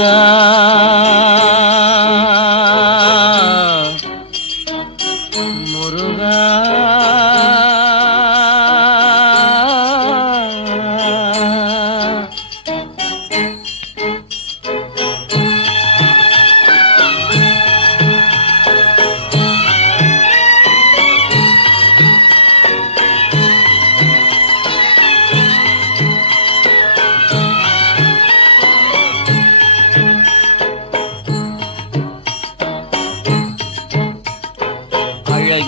முருகா முருகா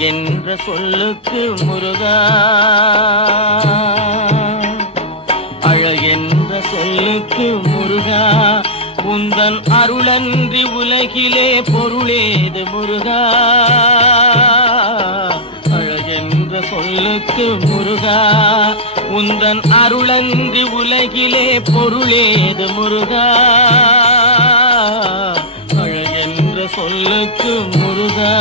என்ற சொல்லுக்கு முருகா அழகென்ற சொல்லுக்கு முருகா உந்தன் அருளன்றி உலகிலே பொருளேது முருகா அழகென்ற சொல்லுக்கு முருகா உந்தன் அருளன்றி உலகிலே பொருளேது முருகா அழகென்ற சொல்லுக்கு முருகா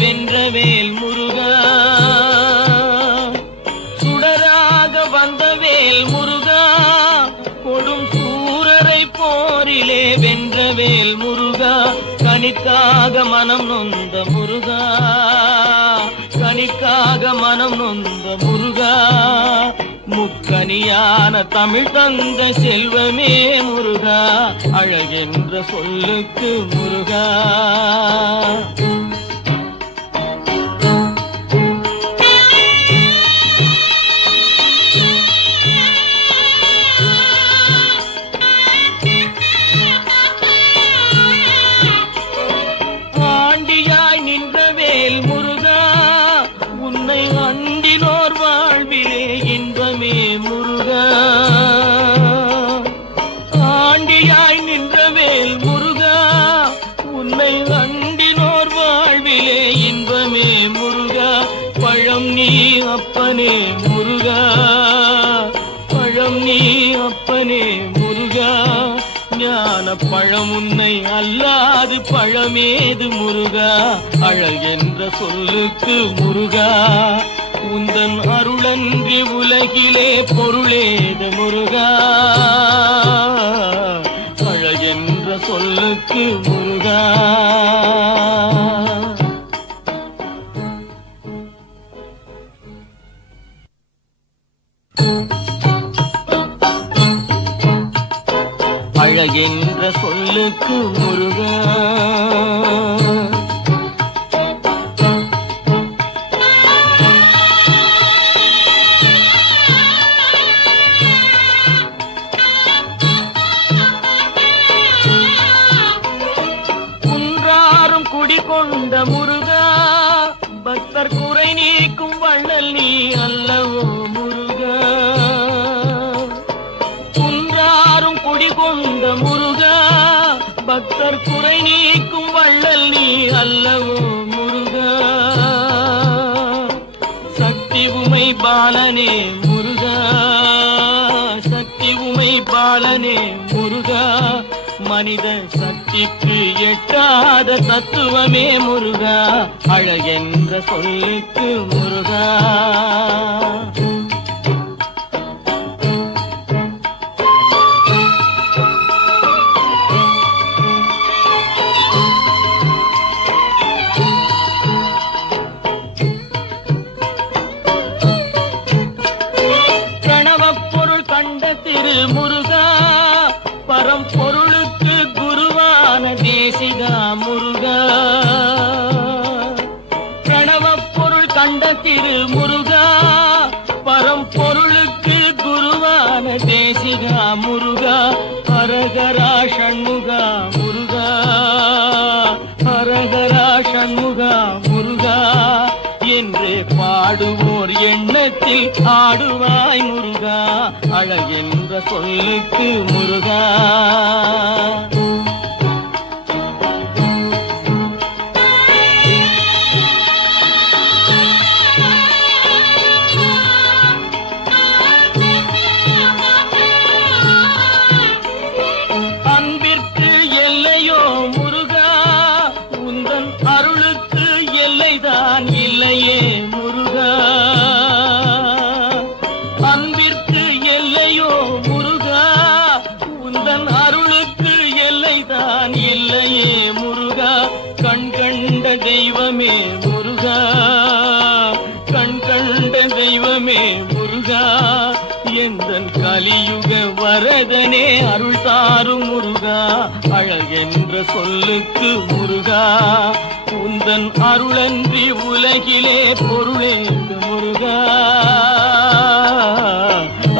வென்றவேல் முருகா சுடராக வந்தவேல் முருகா கொடும் சூரரை போரிலே வென்றவேல் முருகா கனிக்காக மனம் நொந்த முருகா கனிக்காக மனம் நொந்த முருகா முக்கனியான தமிழ் தந்த செல்வமே முருகா அழகென்ற சொல்லுக்கு முருகா அண்டினோர் வாழ்விலே இன்பமே முருகா ஆண்டியாய் நின்றவேல் முருகா உன்னை அண்டினோர் வாழ்விலே இன்பமே முருகா பழம் நீ அப்பனே முருகா பழம் நீ அப்பனே முருகா ஞான பழம் உன்னை அல்லாது பழமேது முருகா அழகென்ற சொல்லுக்கு முருகா உந்தன் அருளன்றி உலகிலே பொருளேது முருகா அழகென்ற சொல்லுக்கு முருகா அழகென்ற சொல்லுக்கு முருகா குன்றாரும் குடிகொண்ட முருகா பக்தர் குறை நீக்கும் வள்ளல் நீ அல்லவோ முருகா குன்றாரும் குடிகொண்ட முருகா பக்தர் குறை நீக்கும் வள்ளல் நீ அல்லவோ முருகா சக்தி உமை பாலனே முருகா சக்தி உமை பாலனே முருகா மனித சக்திக்கு எட்டாத தத்துவமே முருகா அழகென்ற சொல்லுக்கு முருகா முருகா பரம்பொருளுக்கு குருவான தேசிகா முருகா பிரணவப் பொருள் கண்ட திரு முருகா பரம்பொருளுக்கு குருவான தேசிகா முருகா ஹரஹரா ஷண்முகா முருகா ஹரஹரா ஷண்முகா முருகா என்று பாடுவோர் எண்ணத்தில் ஆடுவாய் முருகா அழகென்ற சொல்லுக்கு முருகா அருள் தாரும் முருகா, அழகென்ற சொல்லுக்கு முருகா. உந்தன் அருளன்றி உலகிலே பொருளேது முருகா,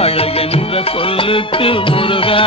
அழகென்ற சொல்லுக்கு முருகா.